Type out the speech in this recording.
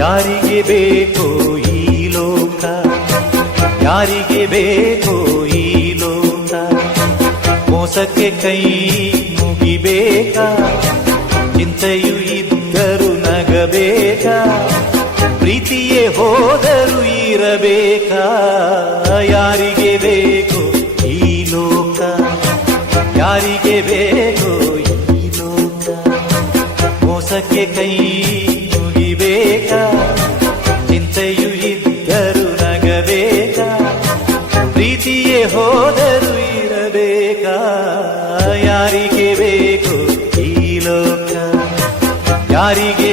ಯಾರಿಗೆ ಬೇಕೋ ಈ ಲೋಕ, ಯಾರಿಗೆ ಬೇಕೋ ಈ ಲೋಕ, ಮೋಸಕ್ಕೆ ಕೈ ಮುಗಿಬೇಕಾ, ಚಿಂತೆಯು ಇದ್ದರೂ ನಗಬೇಕಾ, ಪ್ರೀತಿಯೇ ಹೋದರೂ ಇರಬೇಕಾ, ಯಾರಿಗೆ ಬೇಕೋ ಈ ಲೋಕ, ಯಾರಿಗೆ ಬೇಕೋ ಈ ಲೋಕ, ಮೋಸಕ್ಕೆ ಕೈ ಮುಗಿಬೇಕಾ, ಚಿಂತೆಯು ಇದ್ದರೂ ನಗಬೇಕಾ, ಪ್ರೀತಿಯೇ ಹೋದರೂ ಇರಬೇಕಾ, ಯಾರಿಗೆ ಬೇಕೋ ಈ ಲೋಕ, ಯಾರಿಗೆ